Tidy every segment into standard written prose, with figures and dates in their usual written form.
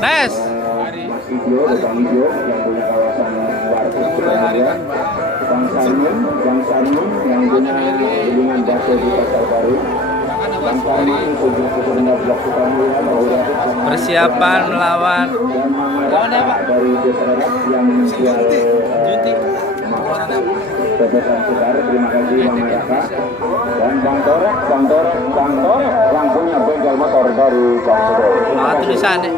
Nes. Mas Ijo, Bang Ijo yang punya kawasan warga Surabaya. Bang Sanun yang punya hubungan bakso di Pasar Baru. Bang Salman sudah sebenarnya blok Sukamulya Persiapan melawan dari Desa Erat yang jual bebesan segar. Terima kasih Bang Raka dan Bang Torek lampunya bengkel motor dari Bang Sodor. Tulisannya.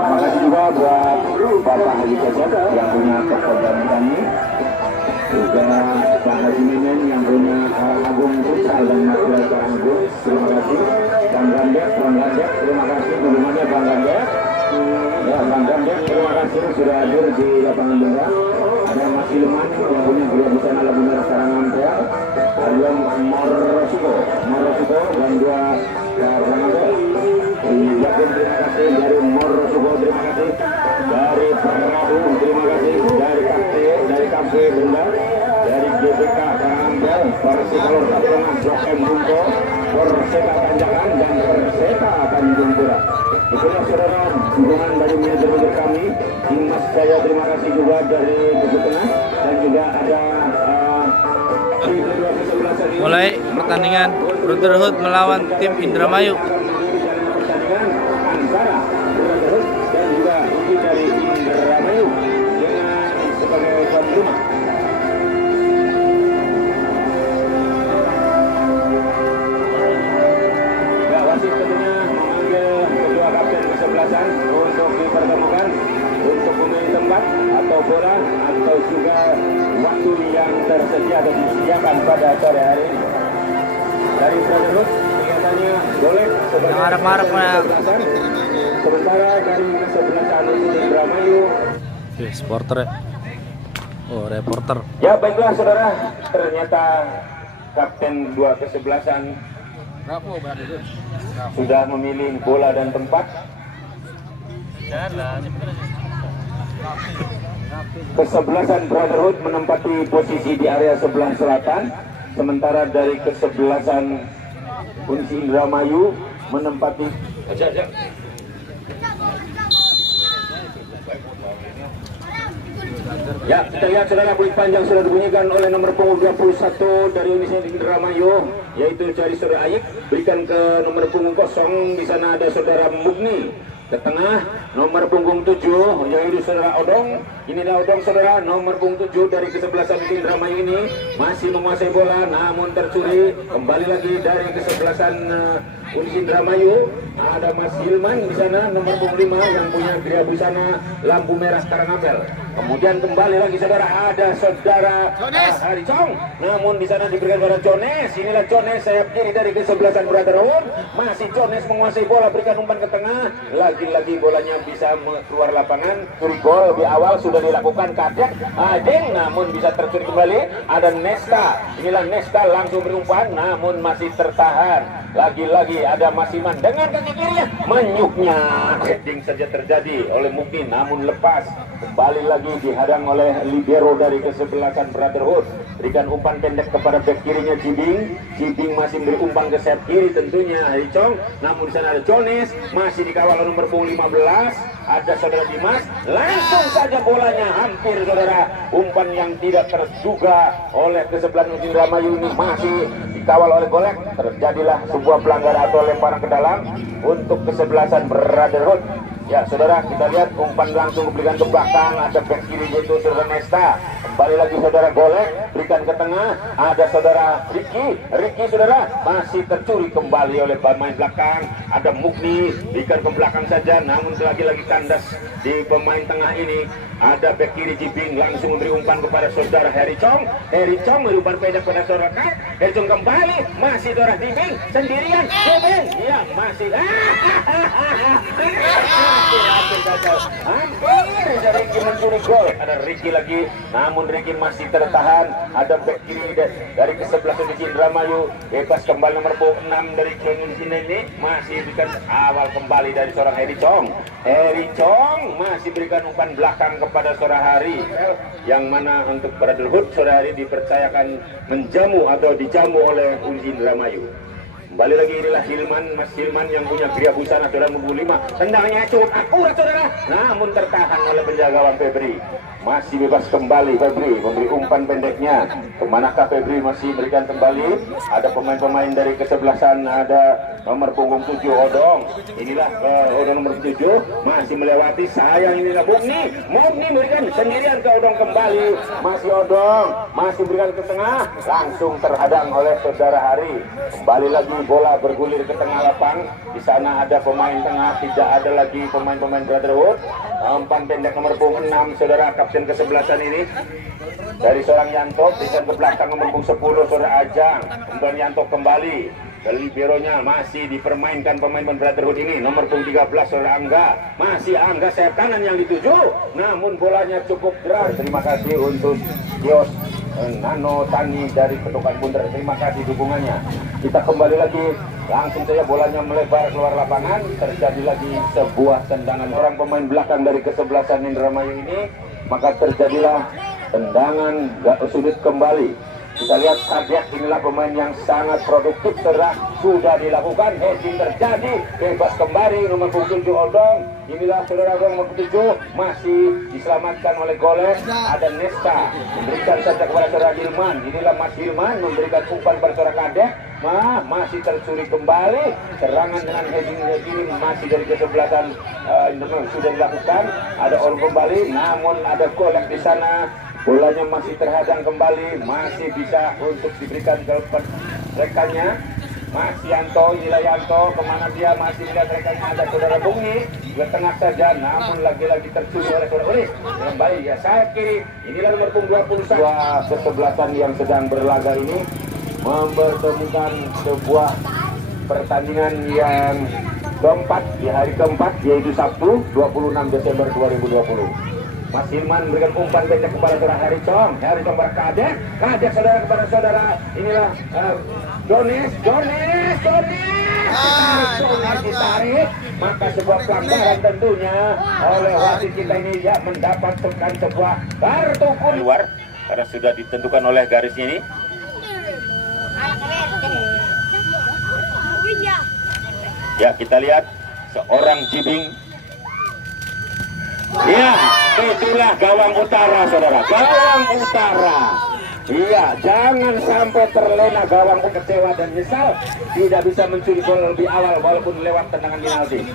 Terima kasih juga buat Bapak Haji Cecep yang punya toko Tani, juga Bang Haji Minen yang punya Agung Futsal dan Maklai Agung. Terima kasih Bang Gandek, terima kasih hubungannya Bang Gandek. Ya Bang Gandek, terima kasih sudah hadir di lapangan bola. Ada Mas Ilman yang punya dua busana lagu merah Karangampel. Ada Morosiko dan dua Karangampel. Terima kasih dari Morosiko, terima kasih dari Prabu, terima kasih dari Kafe Bunda, dari GBK Karangampel, Persikalor Kapolres Blok M Bungko, Perseka Tanjakan dan Perseka Tanjung Pura. Itulah saudara dukungan dari manajer kami. Dimas saya terima kasih juga dari Bukit Tengah dan juga ada Mulai pertandingan Brotherhood melawan tim Indramayu. Dan juga dari Indramayu dengan sebagai tuan rumah. Ya, wasit tentunya memanggil kedua kapten kesebelasan untuk dipertemukan untuk pemain tempat atau bola atau juga waktu yang tersedia atau disediakan pada sore hari ini. Dari Brotherhood kelihatannya boleh sebagai kesebelasan. Sementara dari kesebelasan untuk Indramayu. Supporter ya. Oh, reporter. Ya baiklah saudara, ternyata kapten dua kesebelasan sudah memilih bola dan tempat. Kesebelasan Brotherhood menempati posisi di area sebelah selatan, sementara dari kesebelasan Unsi Indramayu menempati Ya, kita lihat saudara, peluit panjang sudah dibunyikan oleh nomor punggung 21 dari Unisi Indramayu, yaitu dari saudara Ayik, berikan ke nomor punggung 0, di sana ada saudara Mugni. Ke tengah nomor punggung 7 yaitu saudara Odong. Inilah Odong saudara, nomor punggung 7 dari kesebelasan Indramayu ini masih menguasai bola namun tercuri. Kembali lagi dari kesebelasan Unisi Indramayu ada Mas Hilman di sana, nomor punggung 5 yang punya gria busana lampu merah Karangampel. Kemudian kembali lagi saudara ada saudara Hari Chong, namun di sana diberikan kepada Jones. Inilah Jones sayap kiri dari kesebelasan Brotherhood. Masih Jones menguasai bola, berikan umpan ke tengah. Lagi-lagi bolanya bisa keluar lapangan. Curi gol di awal sudah dilakukan Kadek Adeng, namun bisa tercuri kembali. Ada Nesta, inilah Nesta langsung berumpan namun masih tertahan. Lagi-lagi ada Masiman dengan kaki kirinya, menyuknya heading saja terjadi oleh Mukmin namun lepas. Kembali lagi dihadang oleh libero dari kesebelasan Brotherhood. Berikan umpan pendek kepada bek kirinya Jibing masih beri umpan ke sayap kiri tentunya Hicong, namun di sana ada Jones, masih dikawal oleh nomor punggung 15 ada saudara Dimas. Langsung saja bolanya hampir saudara, umpan yang tidak terduga oleh kesebelasan Indramayu ini masih dikawal oleh Golek. Terjadilah sebuah pelanggaran atau lemparan ke dalam untuk kesebelasan Brotherhood. Ya saudara, kita lihat umpan langsung diberikan ke belakang, ada bek kiri yaitu saudara Nesta. Kembali lagi saudara Golek, berikan ke tengah, ada saudara Ricky saudara, masih tercuri kembali oleh pemain belakang. Ada Mukni, berikan ke belakang saja, namun lagi-lagi kandas di pemain tengah ini. Ada bek kiri Jibing, langsung memberi umpan kepada saudara Heri Chong memberi umpan pendek kepada saudara Kak. Heri Chong kembali, masih saudara Jibing sendirian, Jibing, ya masih hampir Ricky mencuri gol. Ada Ricky lagi, namun Ricky masih tertahan. Ada bek kiri dari kesebelasan Indramayu, bebas kembali nomor 6 dari Kengun ini, masih berikan awal kembali dari seorang Heri Chong masih berikan umpan belakang kepada sore hari, yang mana untuk Brotherhood sore hari dipercayakan menjamu atau dijamu oleh Unsi Indramayu. Kembali lagi inilah Hilman, Mas Hilman yang punya Gria Busana saudara nomor 5. Tendangannya cukup akurat saudara, namun tertahan oleh penjaga gawang Febri. Masih bebas kembali Febri, memberi umpan pendeknya. Kemanakah Febri masih berikan kembali? Ada pemain-pemain dari kesebelasan, ada nomor punggung 7 Odong. Inilah Odong nomor 7 masih melewati, sayang inilah Mugni. Mugni berikan sendirian ke Odong kembali. Masih Odong, masih berikan ke tengah, langsung terhadang oleh saudara Hari. Kembali lagi bola bergulir ke tengah lapang. Di sana ada pemain tengah, tidak ada lagi pemain-pemain Brotherhood. Umpan pendek nomor punggung 6 saudara kapten kesebelasan ini dari seorang Yanto, berikan ke belakang nomor punggung 10 saudara Ajang. Kemudian Yanto kembali ke liberonya, masih dipermainkan pemain Brotherhood ini. Nomor punggung 13 saudara Angga, masih Angga sayap kanan yang dituju, namun bolanya cukup deras. Terima kasih untuk Dios Nano Tani dari Petukan Bundar, terima kasih dukungannya. Kita kembali lagi, langsung saja bolanya melebar keluar lapangan. Terjadi lagi sebuah tendangan orang pemain belakang dari kesebelasan Indramayu ini, maka terjadilah tendangan sudut kembali. Kita lihat Kadek, inilah pemain yang sangat produktif, sudah dilakukan, heading terjadi, bebas kembali nomor 7 Odong. Inilah saudara nomor 7 masih diselamatkan oleh Golek. Ada Nesta memberikan saja kepada saudara Hilman. Inilah Mas Hilman memberikan umpan pada saudara Kadek. Masih tercuri kembali, serangan dengan heading masih dari kesebelasan sudah dilakukan. Ada orang kembali, namun ada Golek di sana. Bolanya masih terhadang kembali, masih bisa untuk diberikan ke rekannya. Mas Yanto, inilah Yanto, kemana dia masih melihat rekannya, ada saudara Bungi ke tengah saja, namun lagi-lagi tercuri oleh saudara Ulis. Kembali ya sayap kiri, inilah nomor punggung 21. Dua kesebelasan yang sedang berlaga ini mempertemukan sebuah pertandingan yang keempat di hari keempat, yaitu Sabtu 26 Desember 2020. Mas Hilman memberikan umpan pendek kepada saudara Hari Cong kepada Kadek, Kadek saudara kepada saudara, inilah Jones ditarik, maka sebuah pelanggaran tentunya oleh wasit kita ini ya, mendapatkan sebuah kartu kuning luar karena sudah ditentukan oleh garis ini. Ya, kita lihat seorang Jibing. Ya, itulah gawang utara saudara, gawang utara. Iya, jangan sampai terlena gawang kecewa dan nyesal tidak bisa mencuri gol lebih awal walaupun lewat tendangan penalti.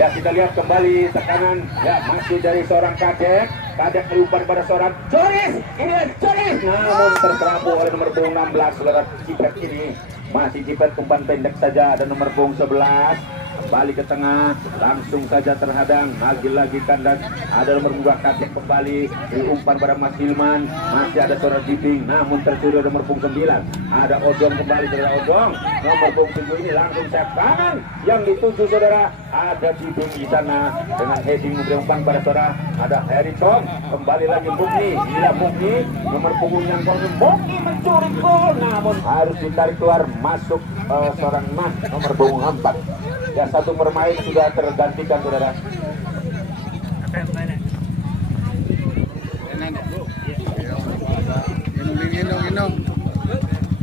Ya, kita lihat kembali tekanan, ya masih dari seorang Kadek berumpan pada seorang Joris, ini Joris, namun terserabut oleh nomor punggung 16 saudara Cipet ini. Masih Cipet umpan pendek saja, ada nomor punggung 11. Kembali ke tengah, langsung saja terhadang, lagi-lagi kandas, ada nomor 2 Kadek kembali, diumpan pada Mas Hilman, masih ada saudara Jibing, namun tercuri nomor punggung 9, ada Odong kembali, saudara Odong, nomor punggung 7 ini langsung sayap kanan, yang dituju saudara, ada Jibing di sana, dengan heading memberi umpan pada saudara, ada Heri Chong, kembali lagi Mugni, inilah Mugni, nomor punggung yang konsen, Mugni mencuri gol, namun harus ditarik keluar, masuk seorang Mas, nomor punggung 4. Ya, satu bermain sudah tergantikan saudara.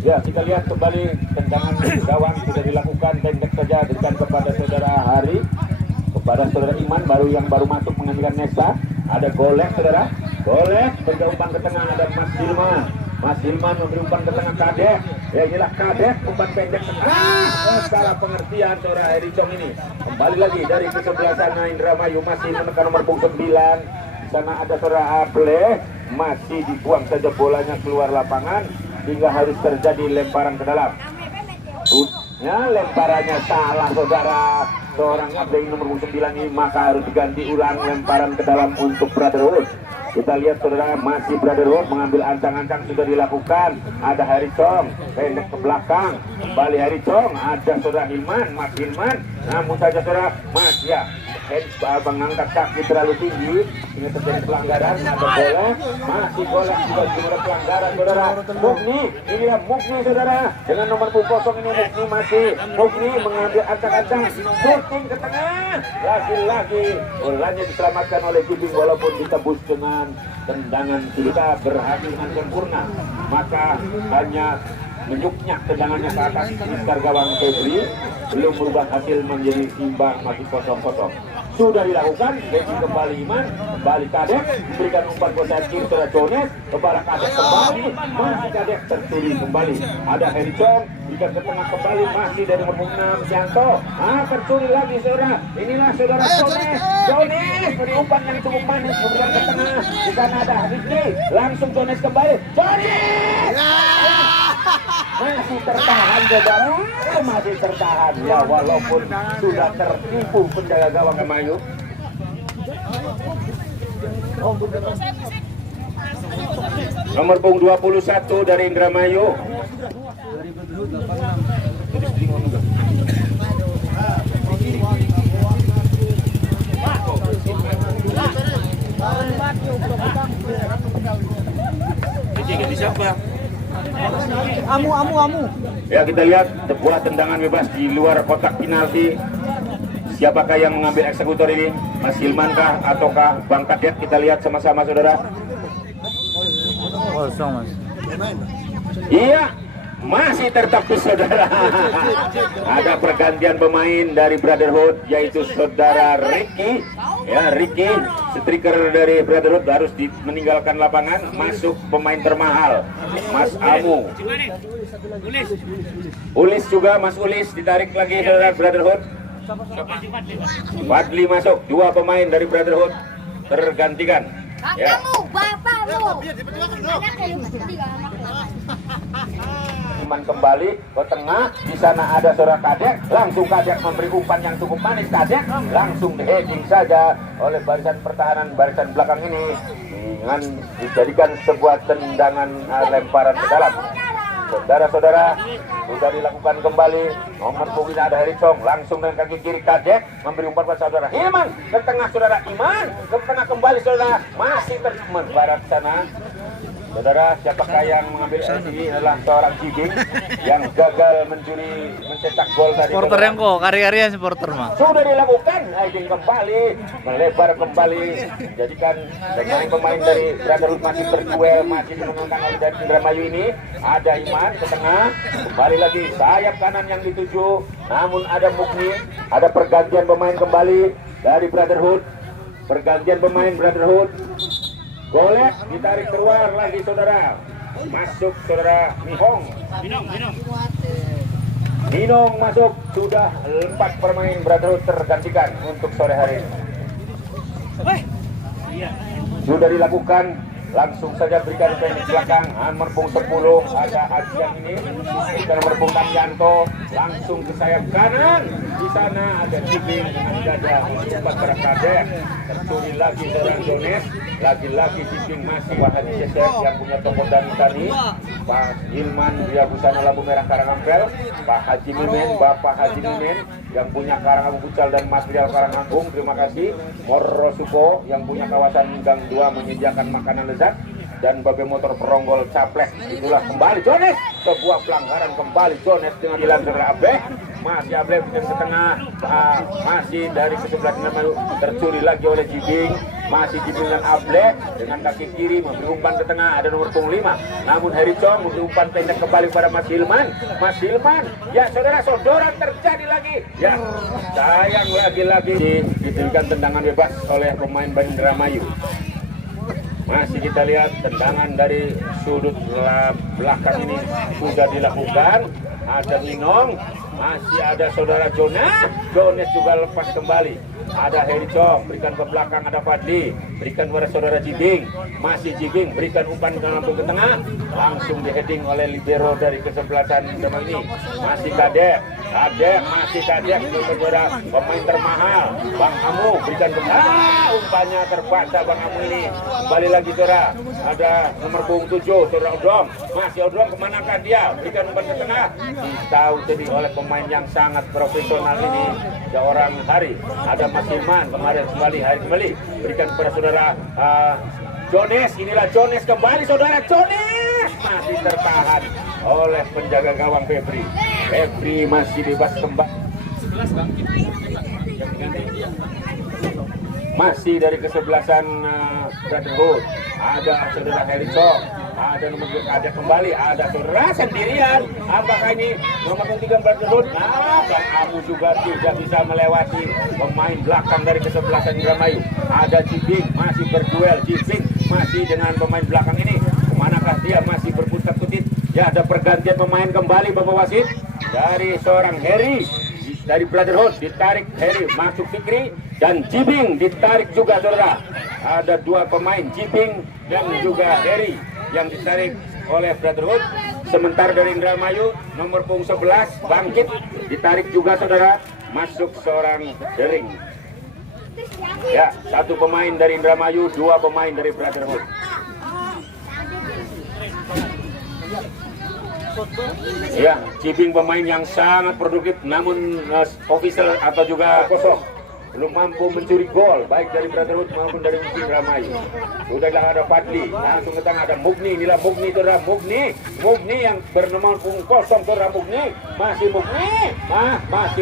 Ya, kita lihat kembali tendangan gawang sudah dilakukan, pendek saja diberikan kepada saudara Hari, kepada saudara Iman yang baru masuk mengambilkan Nesta. Ada Golek saudara, Golek berumpan ke tengah, ada Mas Hilman. Mas Hilman memberi umpan ke tengah Kadek. Ya, inilah Kadek, umpan pendek salah pengertian saudara Heri Chong ini. Kembali lagi dari kesebelasan Indramayu, masih menekan nomor punggung 9. Di sana ada saudara Aple, masih dibuang saja bolanya keluar lapangan hingga harus terjadi lemparan ke dalam. Ya, lemparannya salah saudara seorang Aple nomor punggung 9 ini, maka harus diganti ulang lemparan ke dalam untuk Brotherhood. Kita lihat saudara, masih Brotherhood mengambil ancang-ancang sudah dilakukan. Ada Hari Chong, pendek ke belakang. Kembali Hari Chong, ada saudara Hilman, Mas Hilman. Namun saja saudara, Mas ya, mengangkat kaki terlalu tinggi ini terjadi pelanggaran, ada bola, masih bola juga ada pelanggaran saudara. Mugni, inilah Mugni saudara, dengan nomor punggung 0 ini Mugni mengambil acak-acak, shooting ke tengah, lagi-lagi bolanya diselamatkan oleh Jibing walaupun ditebus dengan tendangan tidak berhasil dengan sempurna, maka hanya menyuknyak tendangannya ke atas sekitar gawang Febri, belum berubah hasil menjadi imbang masih 0-0. Sudah dilakukan, jadi kembali Iman, kembali Kadek, memberikan umpan bola kiri saudara Jones, kepala Kadek kembali, masih Kadek tercuri kembali. Ada Heri Chong, berikan ke tengah kembali, masih dari nomor 6 Janto, tercuri lagi saudara. Inilah saudara Jones, beri umpan yang cukup manis, memberikan ke tengah. Di sana ada Rizky, langsung Jones kembali, Jones! Masih tertahan saudara, masih tertahan ya walaupun sudah tertipu penjaga gawang Mayu. Nomor punggung 21 dari Indramayu. Amu. Ya kita lihat bola tendangan bebas di luar kotak penalti. Siapakah yang mengambil eksekutor ini? Mas Hilman kah ataukah Bang Kadet? Kita lihat sama-sama saudara. Kosong Mas. Iya, masih tertepis saudara. Ada pergantian pemain dari Brotherhood yaitu saudara Ricky. Ya, Ricky, striker dari Brotherhood harus meninggalkan lapangan. Masuk pemain termahal, Mas Amu. Ulis juga, Mas Ulis ditarik lagi saudara Brotherhood. Fadli masuk, 2 pemain dari Brotherhood tergantikan. Ya. Bapakmu. Iman kembali ke tengah, di sana ada saudara Kadek, langsung Kadek memberi umpan yang cukup manis. Kadek langsung heading saja oleh barisan pertahanan barisan belakang ini dengan dijadikan sebuah tendangan lemparan ke dalam. Saudara-saudara, sudah dilakukan kembali. Nomor punggung ada Heri Chong, langsung dengan kaki kiri Kadek memberi umpan pada saudara Hilman ke tengah saudara Iman, ke tengah kembali saudara, masih terus barat sana. Saudara, siapakah yang mengambil ini adalah seorang Jibing yang gagal mencetak gol tadi. Supporter yang kok, karya-karya supporter mah. Sudah dilakukan, Aiding kembali, melebar kembali, jadikan pemain dari Brotherhood masih berduel, masih menenangkan oleh dari Indramayu ini. Ada Iman ke tengah, kembali lagi sayap kanan yang dituju, namun ada Mugni, ada pergantian pemain kembali dari Brotherhood, pergantian pemain Brotherhood. Golek ditarik keluar lagi saudara, masuk saudara Minong masuk, sudah 4 pemain Brotherhood tergantikan untuk sore hari ini. Sudah dilakukan, langsung saja berikan ke belakang. Nomor punggung 10 ada Ajian ini, dan nomor punggung 6 Yanto langsung ke sayap kanan. Di sana ada Jibing dengan dada mencoba Kadek. Tercuri lagi seorang Jones, lagi-lagi Jibing masih Wahadi Cesar yang punya toko tani. Pak Hilman dia busana lampu merah Karangampel. Pak Haji Mimen, Bapak Haji Mimen yang punya Karangabung Pucal dan material Karangabung, terima kasih. Morro Suko yang punya kawasan Gang 2 menyediakan makanan lezat, dan Babe Motor Peronggol Caplek. Itulah kembali Jones, sebuah pelanggaran kembali Jones dengan dilakukan Abe. Masih Abe ke tengah, masih dari sebelah Indramayu tercuri lagi oleh Jibing. Masih Jibing dan Abe dengan kaki kiri memberi umpan ke tengah, ada nomor punggung 5. Namun Heri Chong memberi umpan pendek kembali pada Mas Hilman. Mas Hilman, ya saudara, sodoran terjadi lagi. Ya sayang lagi-lagi diberikan tendangan bebas oleh pemain Indramayu. Masih kita lihat tendangan dari sudut belakang ini sudah dilakukan. Ada Minong, masih ada saudara Jones juga lepas kembali. Ada Heri Chong, berikan ke belakang, ada Fadli, berikan kepada saudara Jibing. Masih Jibing, berikan umpan ke lampu ke tengah, langsung di heading oleh libero dari kesebelasan teman ini. Masih Kadek, Kadek, masih Kadek, saudara pemain termahal Bang Amu berikan umpannya terbaca Bang Amu ini. Kembali lagi saudara, ada nomor punggung 7 saudara Odong, masih Odong, kemanakah dia, berikan umpan ke tengah, ditahu tadi oleh pemain yang sangat profesional ini, seorang Hari. Ada Mas Iman kemarin kembali berikan kepada saudara Jones. Inilah Jones kembali saudara, Jones masih tertahan oleh penjaga gawang Febri. Febri masih bebas kembali. Masih dari kesebelasan Brotherhood. Ada saudara Harrison, ada nomor ada kembali, ada saudara sendirian. Apakah ini nomor 3 Brotherhood? Nah, Bang Amu juga tidak bisa melewati pemain belakang dari kesebelasan Indramayu. Ada Jibing masih berduel, Jibing masih dengan pemain belakang ini. Kemanakah dia, masih berputar-putar? Ya, ada pergantian pemain kembali Bapak Wasit dari seorang Heri dari Brotherhood, ditarik Heri masuk Fikri, dan Jibing ditarik juga saudara. Ada dua pemain, Jibing dan juga Heri yang ditarik oleh Brotherhood. Sementara dari Indramayu nomor punggung 11 Bangkit ditarik juga saudara, masuk seorang Dering. Ya, satu pemain dari Indramayu, dua pemain dari Brotherhood. Ya, Jibing pemain yang sangat produktif, namun official atau juga kosong belum mampu mencuri gol baik dari Brotherhood maupun dari Indramayu. Sudah ada Fadli, langsung ke tengah, ada Mugni. Inilah Mugni saudara, Mugni yang bernomor punggung 0 saudara, Mugni masih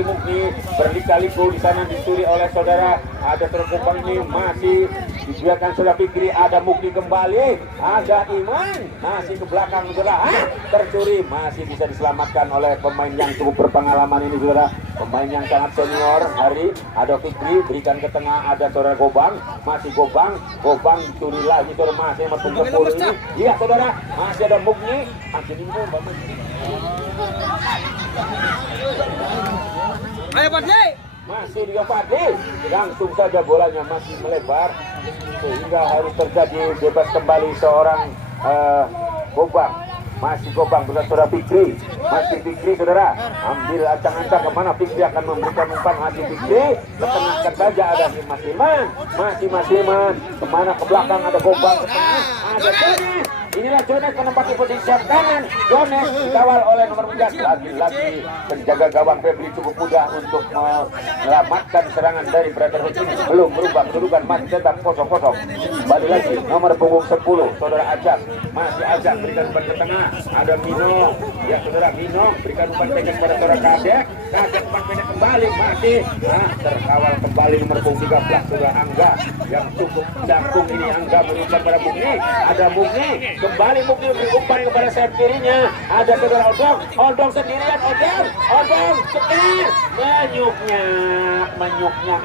Mugni berliku-liku di sana dicuri oleh saudara. Ada terkembang ini masih dibiarkan saudara Fikri, ada Mugni kembali, ada Iman masih ke belakang saudara, tercuri, masih bisa diselamatkan oleh pemain yang cukup berpengalaman ini saudara, pemain yang sangat senior Hari. Ada Fikri berikan ke tengah, ada saudara Gobang, masih Gobang curi lagi saudara, masih nomor 10 ini. Iya saudara, masih ada Mugni, masih Ayo Fadli. masih dia Fadli, langsung saja bolanya masih melebar sehingga harus terjadi bebas kembali seorang Gobang. Masih Gobang bukan saudara Fikri, masih Fikri saudara, ambil ancang-ancang kemana Fikri akan memberikan umpan, masih Fikri ketengahkan saja, ada Mas Iman kemana, ke belakang, ada Gobang ke tengah, ada Jones. Inilah Jones menempati posisi sayap kanan. Jones dikawal oleh nomor 11. Lagi-lagi penjaga gawang Febri cukup mudah untuk menyelamatkan serangan dari Brotherhood ini. Belum berubah kedudukan, masih tetap 0-0. Kembali lagi nomor punggung 10 saudara Ajak, masih Ajak berikan umpan ke tengah. Ada Mino, ya saudara Mino berikan umpan pendek kepada saudara Kadek umpan pendek kembali, masih terkawal kembali nomor punggung 13 saudara Angga yang cukup jangkung ini. Angga berikan kepada Mugni, ada Mugni kembali, Mugni beri umpan kepada sayap kirinya, ada saudara Odong sendirian, Odong setir, menyuknya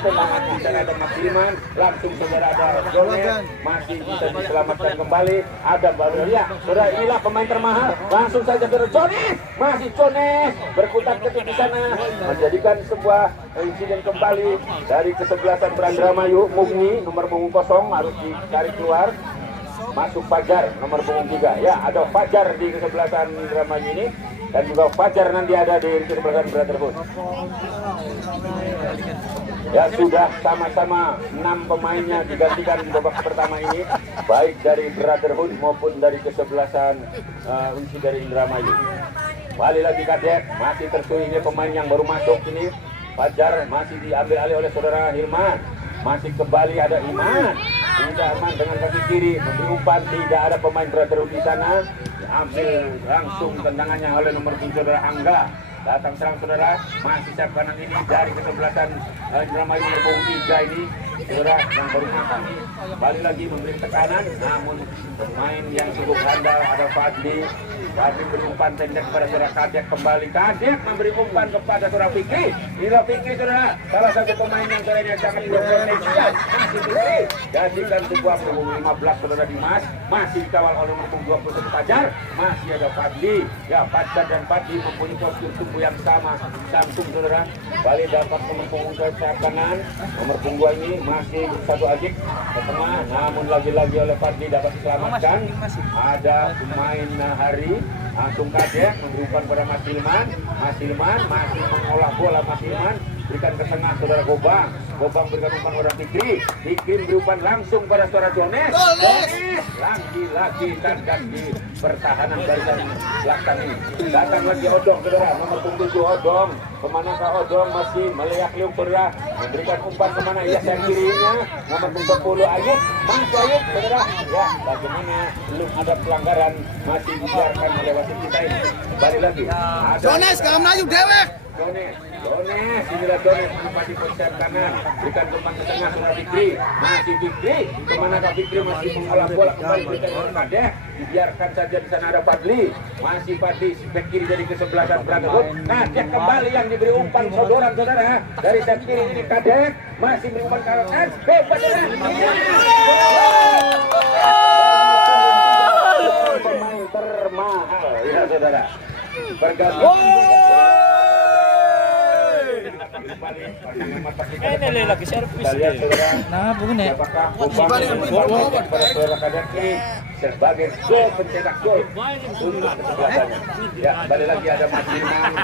tenangan di sana ada Mas Iman, langsung saudara ada Jones, masih bisa diselamatkan kembali, ada Barulia saudara. Inilah pemain termahal, langsung saja saudara Jones, masih Jones berkutat-kutit di sana, menjadikan sebuah insiden kembali dari kesebelasan Indramayu. Mugni nomor punggung 0 harus ditarik keluar, masuk Fajar nomor punggung 3. Ya, ada Fajar di kesebelasan Indramayu ini, dan juga Fajar nanti ada di kesebelasan Brotherhood. Ya, sudah sama-sama 6 pemainnya digantikan di babak pertama ini, baik dari Brotherhood maupun dari kesebelasan Unsi dari Indramayu. Balik lagi Kadek, masih tersuih ini pemain yang baru masuk ini. Fajar masih diambil alih oleh saudara Hilman, masih kembali ada Iman. Tidak aman dengan kaki kiri, memberi umpan, tidak ada pemain Brotherhood di sana. Ambil langsung tendangannya oleh nomor 7 saudara Angga. Datang serang saudara, masih sayap kanan ini dari kesebelasan Indramayu nomor punggung 3 ini saudara yang baru masuk. Balik lagi memberi tekanan, namun pemain yang cukup handal ada Fadli beri umpan pendek kepada saudara Kadek kembali. Kadek memberi umpan kepada saudara Fikri. Inilah Fikri saudara, salah satu pemain yang saudara sangat berpotensial. Masih Fikri, jadikan sebuah punggung 15 saudara Dimas, masih dikawal oleh nomor punggung 21 Fajar, masih ada Fadli. Ya, Fajar dan Fadli mempunyai postur tubuh yang sama, sangkum saudara. Balik dapat nomor punggung sayap kanan, nomor punggung 2 ini masih satu Ajik ke tengah, namun lagi-lagi oleh Fadli dapat diselamatkan. Ada pemain Hari, langsung Kadek memberikan pada Mas Hilman. Mas Hilman masih mengolah bola. Mas Hilman berikan ke tengah saudara Gobang. Gobang berikan umpan pada Fikri. Fikri berikan langsung pada saudara Jones. Jones lagi-lagi kandas di pertahanan barisan belakang ini. Datang lagi Odong saudara, nomor 7 Odong. Kemanakah Odong masih meliak-liuk saudara, memberikan umpan kemana? Ya yang kirinya nomor 10 Ayub. Masuk Ayub saudara. Ya bagaimana belum ada pelanggaran, masih dibiarkan oleh wasit kita ini. Balik lagi. Jones kalau melayu dewek. Jones, inilah Jones menempati posisi kanan, berikan umpan ke tengah saudara Fikri, masih Fikri, kemanakah Fikri masih mengolah bola kembali berikan ke Kadek, dibiarkan saja di sana ada Fadli, masih Fadli, back kiri dari kesebelasan Brotherhood, Kadek kembali yang diberi umpan saudara dari back kiri ini Kadek, masih beri umpan kawasan, hebat pemain termahal, ya saudara, bergabung. Ini lagi servis. Nah, bukan ya. Sebagai gol pencetak gol untuk kesebelasannya. Ya, kembali lagi ada Mas Minong,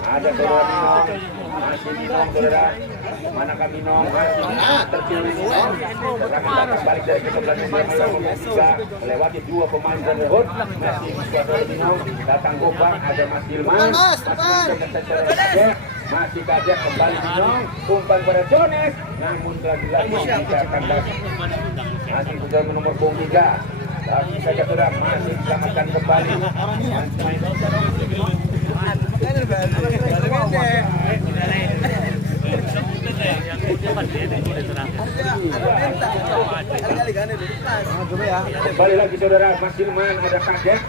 ada saudara Minong, masih Minong saudara. Manakah Minong? Masih tercuri Minong. Serangan balik dari kesebelasan juga melewati 2 pemain Brotherhood. Masih saudara Minong, datang Gobang, ada Mas Hilman, masih Kadek kembali Minong, umpan pada Jones, namun lagi-lagi tidak kandas. Masih sudah nomor 3. Tapi saja sudah masih diselamatkan kembali. Kembali lagi saudara, Mas Hilman, ada Kadek.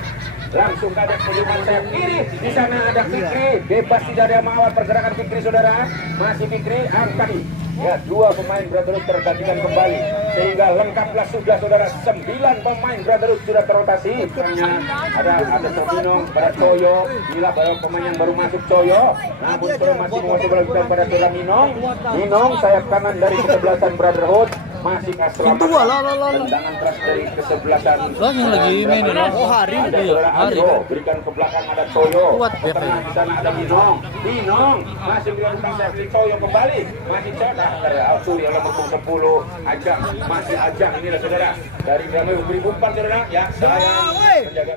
Langsung Kadek menyumbang sayap kiri. Di sana ada Fikri, bebas tidak ada mengawal pergerakan Fikri saudara. Masih Fikri angkat. Ya, 2 pemain Brotherhood tergantikan kembali sehingga lengkaplah sudah saudara 9 pemain Brotherhood sudah terrotasi. Ada Sobino, pada Coyo, inilah baru pemain yang baru masuk Coyo. Namun masih menguasai bola pada saudara Minong. Minong sayap kanan dari kesebelasan Brotherhood. Masih selamat. Tendangan keras dari kesebelasan. Yang lagi main hari berikan ke belakang ada Coyo. Di sana ada Minong. Minong masih berikan sayap di Coyo kembali. Masih cetak dari Altur yang nomor 10 Ajang, masih Ajang inilah saudara dari Drama beri umpan saudara ya saya menjaga